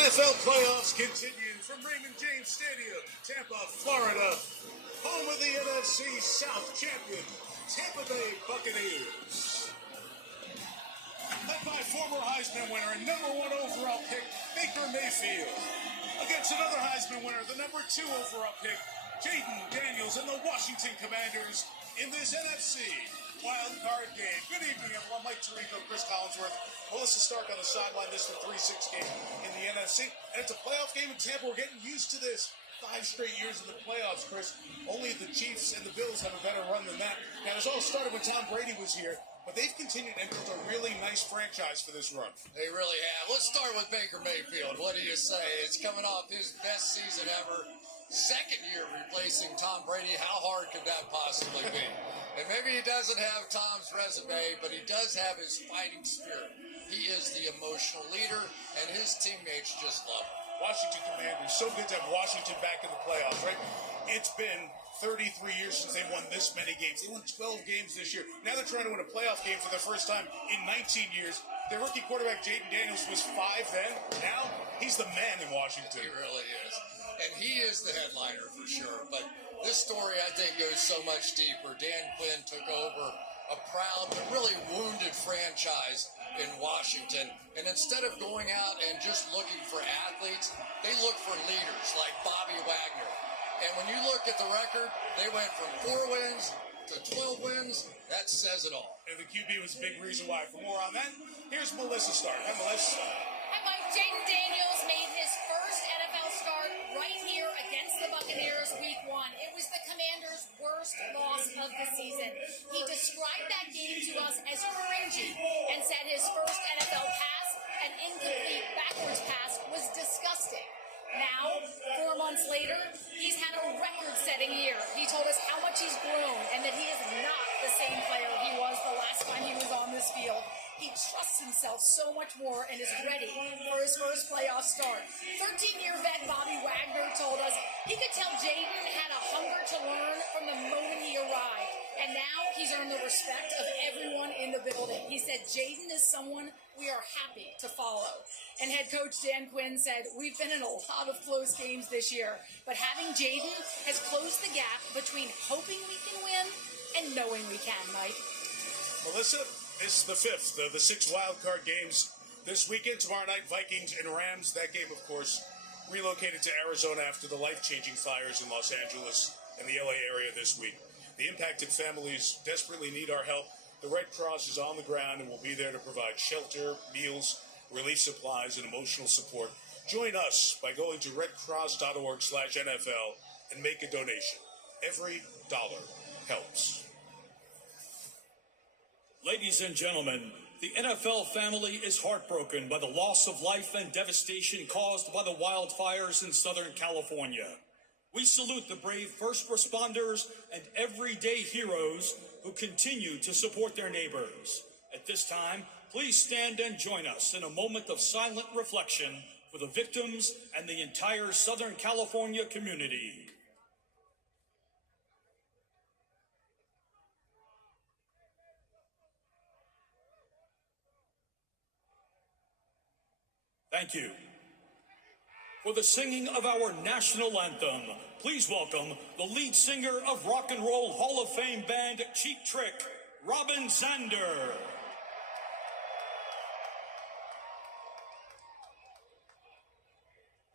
NFL playoffs continue from Raymond James Stadium, Tampa, Florida, home of the NFC South champion, Tampa Bay Buccaneers. Led by former Heisman winner and #1 overall pick, Baker Mayfield, against another Heisman winner, the #2 overall pick, Jaden Daniels, and the Washington Commanders in this NFC wild card game. Good evening, everyone. Mike Tirico, Chris Collinsworth, Melissa Stark on the sideline. This is the 3-6 game in the NFC. And it's a playoff game in Tampa. We're getting used to this. 5 straight years in the playoffs, Chris. Only the Chiefs and the Bills have a better run than that. Now, this all started when Tom Brady was here, but they've continued and built a really nice franchise for this run. They really have. Let's start with Baker Mayfield. What do you say? It's coming off his best season ever. Second year replacing Tom Brady. How hard could that possibly be? And maybe he doesn't have Tom's resume, but he does have his fighting spirit. He is the emotional leader, and his teammates just love him. Washington Commanders, so good to have Washington back in the playoffs, right? It's been 33 years since they won this many games. They won 12 games this year. Now they're trying to win a playoff game for the first time in 19 years. Their rookie quarterback, Jaden Daniels, was 5 then. Now he's the man in Washington. He really is. And he is the headliner for sure. But this story, I think, goes so much deeper. Dan Quinn took over a proud but really wounded franchise in Washington. And instead of going out and just looking for athletes, they look for leaders like Bobby Wagner. And when you look at the record, they went from 4 wins to 12 wins. That says it all. And the QB was a big reason why. For more on that, here's Melissa Stark. Hi, Melissa. Hi, Mike. Jaden Daniels made his first NFL start right here against the Buccaneers week 1. It was the Commanders' worst loss of the season. He described that game to us as cringy and said his first NFL pass, an incomplete backwards pass, was disgusting. Now, 4 months later, he's had a record-setting year. He told us how much he's grown and that he is not the same player he was the last time he was on this field. He trusts himself so much more and is ready for his first playoff start. 13-year vet Bobby Wagner told us he could tell Jaden had a hunger to learn from the moment he arrived. And now he's earned the respect of everyone in the building. He said Jaden is someone we are happy to follow. And head coach Dan Quinn said, we've been in a lot of close games this year, but having Jaden has closed the gap between hoping we can win and knowing we can, Mike. Melissa, this is the 5th of the 6 wildcard games this weekend. Tomorrow night, Vikings and Rams. That game, of course, relocated to Arizona after the life-changing fires in Los Angeles and the LA area this week. The impacted families desperately need our help. The Red Cross is on the ground and will be there to provide shelter, meals, relief supplies, and emotional support. Join us by going to redcross.org/NFL and make a donation. Every dollar helps. Ladies and gentlemen, the NFL family is heartbroken by the loss of life and devastation caused by the wildfires in Southern California. We salute the brave first responders and everyday heroes who continue to support their neighbors. At this time, please stand and join us in a moment of silent reflection for the victims and the entire Southern California community. Thank you. For the singing of our national anthem, please welcome the lead singer of Rock and Roll Hall of Fame band Cheap Trick, Robin Zander.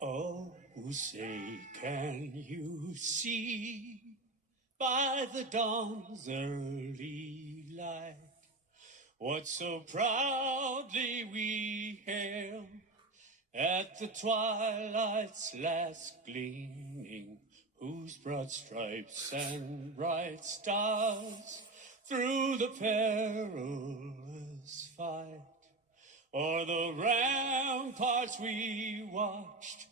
Oh, say, can you see by the dawn's early light what so proudly we hailed at the twilight's last gleaming, whose broad stripes and bright stars through the perilous fight o'er the ramparts we watched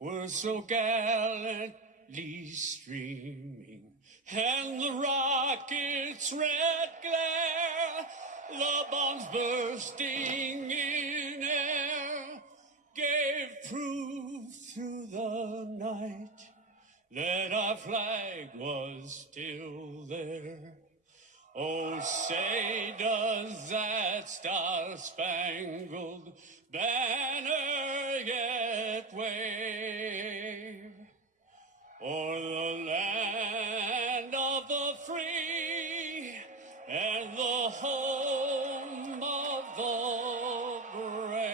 were so gallantly streaming, and the rocket's red glare, the bombs bursting in air, gave proof through the night that our flag was still there. Oh, say does that star-spangled banner yet wave o'er the land of the free and the home of the brave.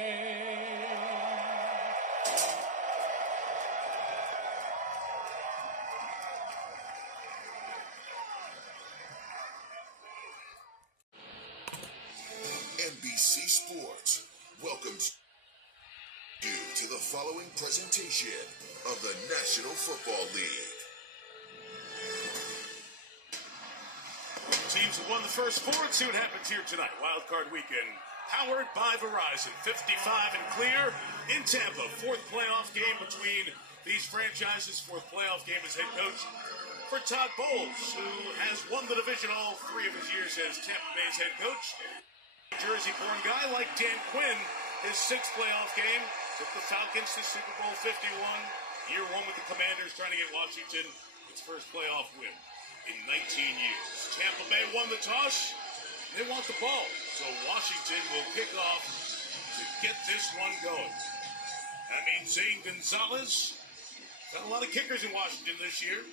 NBC Sports welcomes you to the following presentation of the National Football League. Teams have won the first four. Let's see what happens here tonight. Wild Card Weekend, powered by Verizon. 55 and clear in Tampa. Fourth playoff game between these franchises. Fourth playoff game as head coach for Todd Bowles, who has won the division all 3 of his years as Tampa Bay's head coach. Jersey-born guy like Dan Quinn, his 6th playoff game, took the Falcons to Super Bowl 51. Year 1 with the Commanders, trying to get Washington its first playoff win in 19 years. Tampa Bay won the toss. They want the ball, so Washington will kick off to get this one going. That means Zane Gonzalez. Got a lot of kickers in Washington this year.